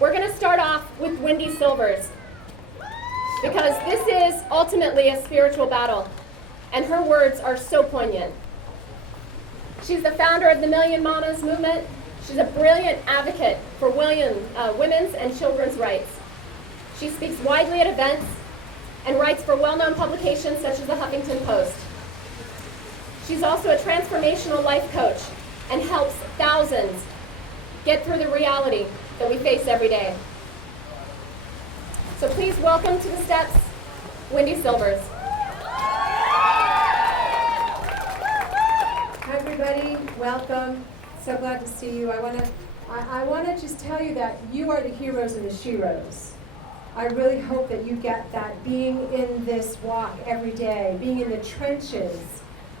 We're going to start off with Wendy Silvers, because this is ultimately a spiritual battle, and her words are so poignant. She's the founder of the Million Mamas movement. She's a brilliant advocate for women's and children's rights. She speaks widely at events and writes for well-known publications such as the Huffington Post. She's also a transformational life coach and helps thousands get through the reality that we face every day. So please welcome to the steps, Wendy Silvers. Hi everybody, welcome. So glad to see you. I want to just tell you that you are the heroes and the sheroes. I really hope that you get that, being in this walk every day, being in the trenches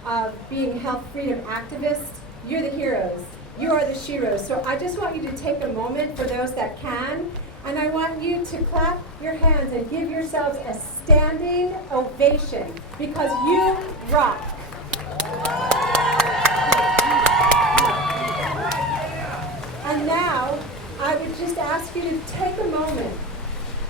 of being health freedom activists. You're the heroes. You are the sheroes. So I just want you to take a moment, for those that can, and I want you to clap your hands and give yourselves a standing ovation, because you rock. And now, I would just ask you to take a moment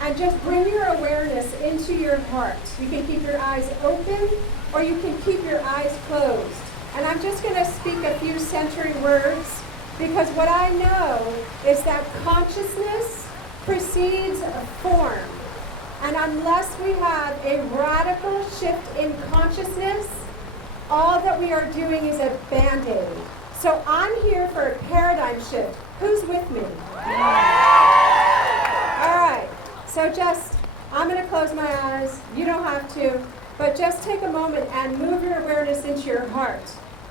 and just bring your awareness into your heart. You can keep your eyes open, or you can keep your eyes closed. And I'm just going to speak a few centering words, because what I know is that consciousness precedes a form. And unless we have a radical shift in consciousness, all that we are doing is a Band-Aid. So I'm here for a paradigm shift. Who's with me? All right. So I'm going to close my eyes. You don't have to. But just take a moment and move your awareness into your heart.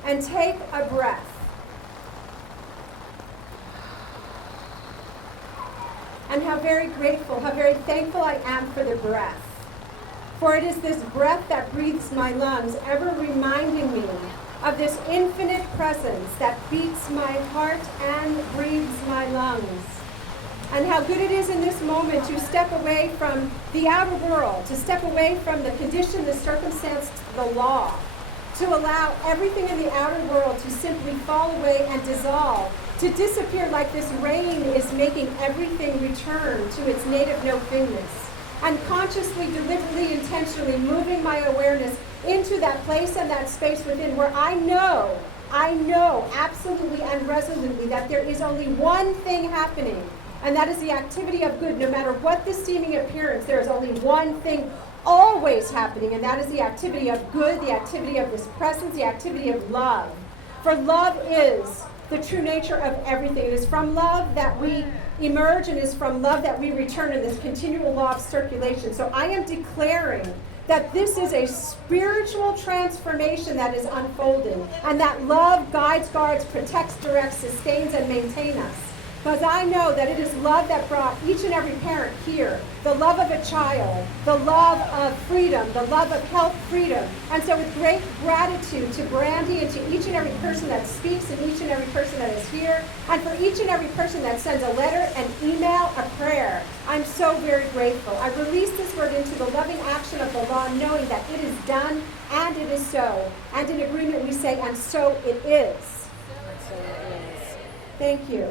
And take a breath. And how very grateful, how very thankful I am for the breath. For it is this breath that breathes my lungs, ever reminding me of this infinite presence that beats my heart and breathes my lungs. And how good it is in this moment to step away from the outer world, to step away from the condition, the circumstance, the law, to allow everything in the outer world to simply fall away and dissolve, to disappear like this rain is making everything return to its native no-thingness. And consciously, deliberately, intentionally moving my awareness into that place and that space within where I know absolutely and resolutely that there is only one thing happening, and that is the activity of good. No matter what the seeming appearance, there is only one thing always happening, and that is the activity of good, the activity of this presence, the activity of love. For love is the true nature of everything. It is from love that we emerge, and it is from love that we return in this continual law of circulation. So I am declaring that this is a spiritual transformation that is unfolding, and that love guides, guards, protects, directs, sustains, and maintains us. Because I know that it is love that brought each and every parent here, the love of a child, the love of freedom, the love of health freedom. And so with great gratitude to Brandy and to each and every person that speaks and each and every person that is here, and for each and every person that sends a letter, an email, a prayer, I'm so very grateful. I release this word into the loving action of the law, knowing that it is done and it is so. And in agreement we say, and so it is. Thank you.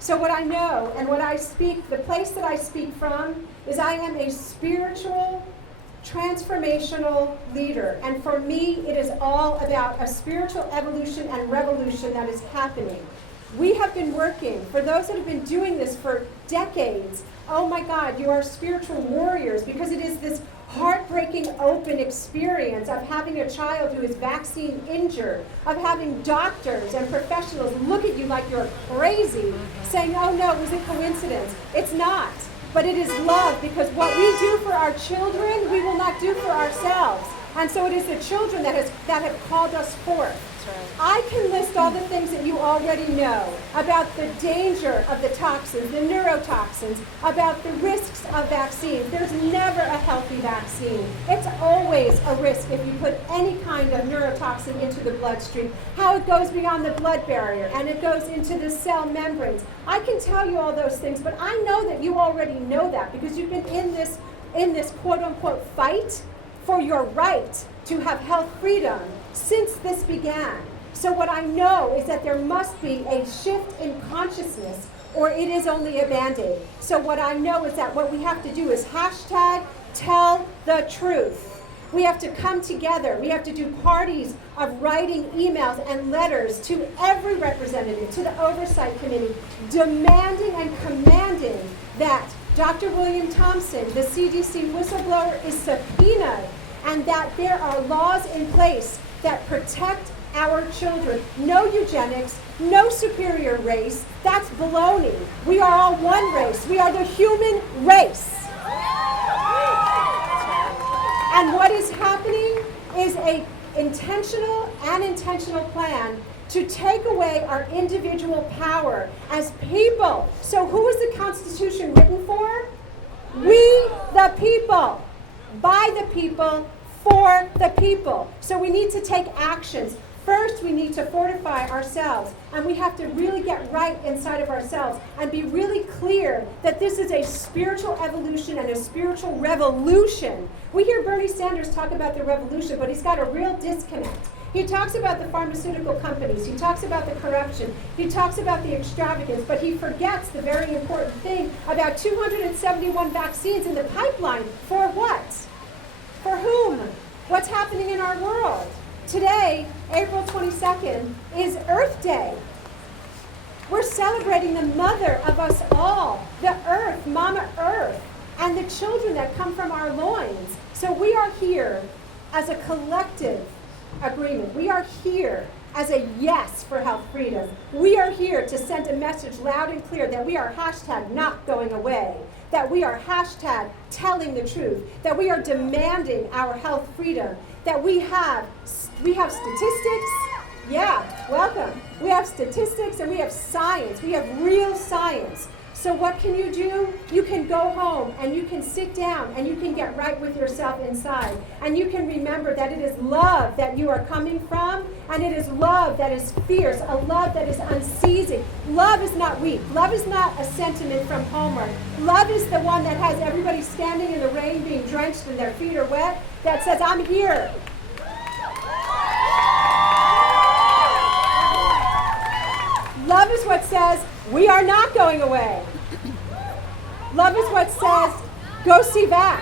So what I know and what I speak, the place that I speak from, is I am a spiritual, transformational leader. And for me, it is all about a spiritual evolution and revolution that is happening. We have been working, for those that have been doing this for decades, oh my God, you are spiritual warriors, because it is this heartbreaking open experience of having a child who is vaccine injured, of having doctors and professionals look at you like you're crazy, saying, oh no, it was a coincidence. It's not, but it is love, because what we do for our children, we will not do for ourselves. And so it is the children that have called us forth. I can list all the things that you already know about the danger of the toxins, the neurotoxins, about the risks of vaccines. There's never a healthy vaccine. It's always a risk if you put any kind of neurotoxin into the bloodstream, how it goes beyond the blood barrier and it goes into the cell membranes. I can tell you all those things, but I know that you already know that, because you've been in this quote-unquote fight for your right to have health freedom since this began. So what I know is that there must be a shift in consciousness or it is only a Band-Aid. So what I know is that what we have to do is hashtag tell the truth. We have to come together. We have to do parties of writing emails and letters to every representative, to the Oversight Committee, demanding and commanding that Dr. William Thompson, the CDC whistleblower, is subpoenaed, and that there are laws in place that protect our children. No eugenics, no superior race. That's baloney. We are all one race. We are the human race. And what is happening is an intentional and unintentional plan to take away our individual power as people. So who is the Constitution written for? We the people, by the people, for the people. So we need to take actions. First, we need to fortify ourselves, and we have to really get right inside of ourselves and be really clear that this is a spiritual evolution and a spiritual revolution. We hear Bernie Sanders talk about the revolution, but he's got a real disconnect. He talks about the pharmaceutical companies, he talks about the corruption, he talks about the extravagance, but he forgets the very important thing about 271 vaccines in the pipeline. For what? For whom? What's happening in our world? Today, April 22nd, is Earth Day. We're celebrating the mother of us all, the earth, Mama Earth, and the children that come from our loins. So we are here as a collective agreement. We are here as a yes for health freedom. We are here to send a message loud and clear that we are hashtag not going away, that we are hashtag telling the truth, that we are demanding our health freedom, that we have statistics. Yeah, welcome. We have statistics and we have science. We have real science. So what can you do? You can go home and you can sit down and you can get right with yourself inside. And you can remember that it is love that you are coming from, and it is love that is fierce, a love that is unceasing. Love is not weak. Love is not a sentiment from Homer. Love is the one that has everybody standing in the rain being drenched and their feet are wet, that says, I'm here. Love is what says, we are not going away. Love is what says, go see Vax,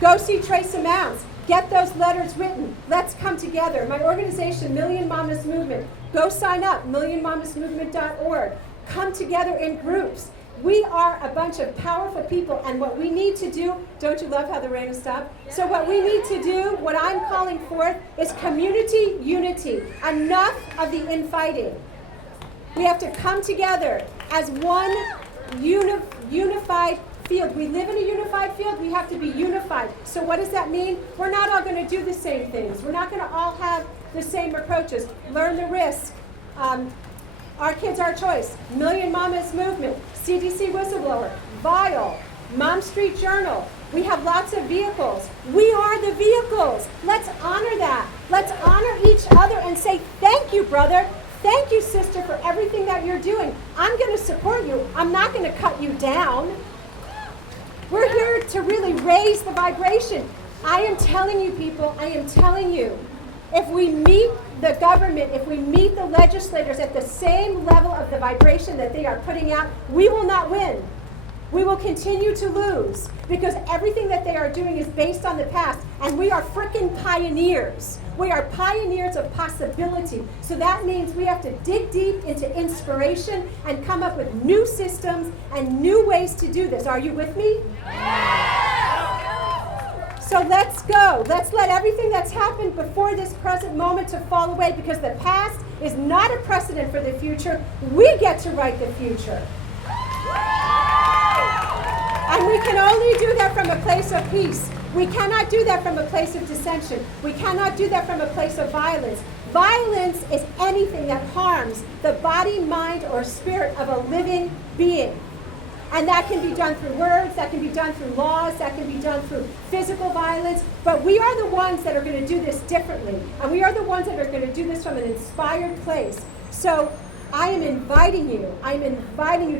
go see Trace Amounts, get those letters written, let's come together. My organization, Million Mamas Movement, go sign up, millionmamasmovement.org. Come together in groups. We are a bunch of powerful people, and what we need to do, don't you love how the rain has stopped? So what we need to do, what I'm calling forth, is community unity. Enough of the infighting. We have to come together as one unified field. We live in a unified field. We have to be unified. So what does that mean? We're not all going to do the same things. We're not going to all have the same approaches. Learn the risk. Our Kids, Our Choice, Million Mamas Movement, CDC Whistleblower, Vile, Mom Street Journal. We have lots of vehicles. We are the vehicles. Let's honor that. Let's honor each other and say, thank you, brother. Thank you, sister, for everything that you're doing. I'm going to support you. I'm not going to cut you down. We're here to really raise the vibration. I am telling you, people, I am telling you, if we meet the government, if we meet the legislators at the same level of the vibration that they are putting out, we will not win. We will continue to lose because everything that they are doing is based on the past, and we are frickin' pioneers. We are pioneers of possibility. So that means we have to dig deep into inspiration and come up with new systems and new ways to do this. Are you with me? So let's go. Let's let everything that's happened before this present moment to fall away, because the past is not a precedent for the future. We get to write the future. And we can only do that from a place of peace. We cannot do that from a place of dissension. We cannot do that from a place of violence. Violence is anything that harms the body, mind, or spirit of a living being. And that can be done through words, that can be done through laws, that can be done through physical violence. But we are the ones that are going to do this differently. And we are the ones that are going to do this from an inspired place. So I am inviting you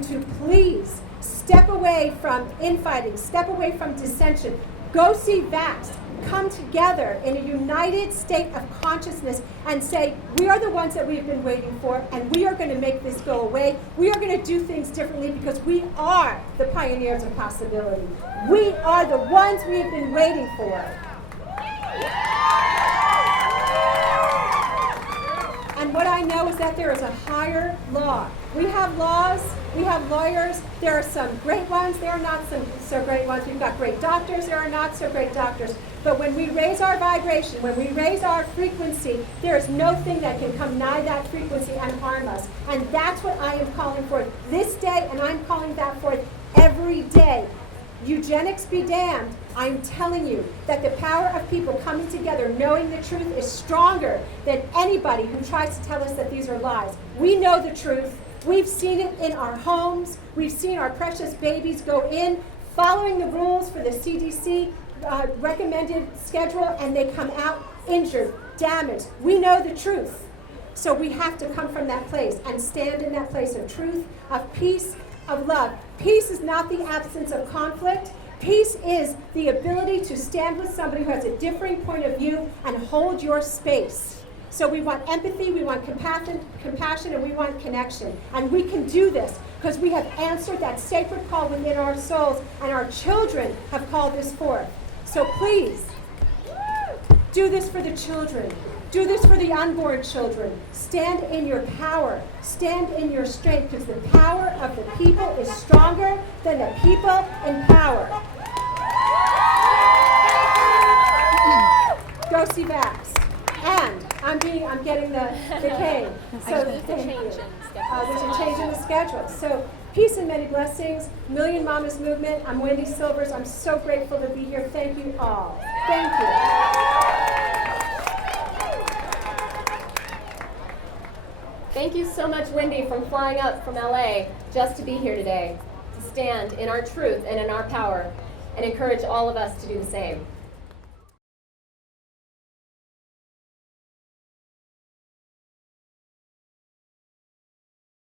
to please step away from infighting, step away from dissension. Go see Vax. come together in a united state of consciousness and say, we are the ones that we've been waiting for, and we are going to make this go away. We are going to do things differently because we are the pioneers of possibility. We are the ones we've been waiting for. And what I know is that there is a higher law. We have laws, we have lawyers, there are some great ones, there are not some so great ones. We've got great doctors, there are not so great doctors. But when we raise our vibration, when we raise our frequency, there is no thing that can come nigh that frequency and harm us. And that's what I am calling for this day, and I'm calling that forth every day. Eugenics be damned. I'm telling you that the power of people coming together, knowing the truth, is stronger than anybody who tries to tell us that these are lies. We know the truth. We've seen it in our homes. We've seen our precious babies go in, following the rules for the CDC recommended schedule, and they come out injured, damaged. We know the truth. So we have to come from that place and stand in that place of truth, of peace, of love. Peace is not the absence of conflict. Peace is the ability to stand with somebody who has a differing point of view and hold your space. So we want empathy, we want compassion, and we want connection. And we can do this because we have answered that sacred call within our souls, and our children have called this forth. So please, do this for the children. Do this for the unborn children. Stand in your power. Stand in your strength, because the power of the people is stronger than the people in power. Go see Vax. And I'm getting the cane. So thank you. There's a change in the schedule. So peace and many blessings. Million Mamas Movement. I'm Wendy Silvers. I'm so grateful to be here. Thank you all. Thank you. Thank you so much, Wendy, from flying up from LA just to be here today, to stand in our truth and in our power, and encourage all of us to do the same.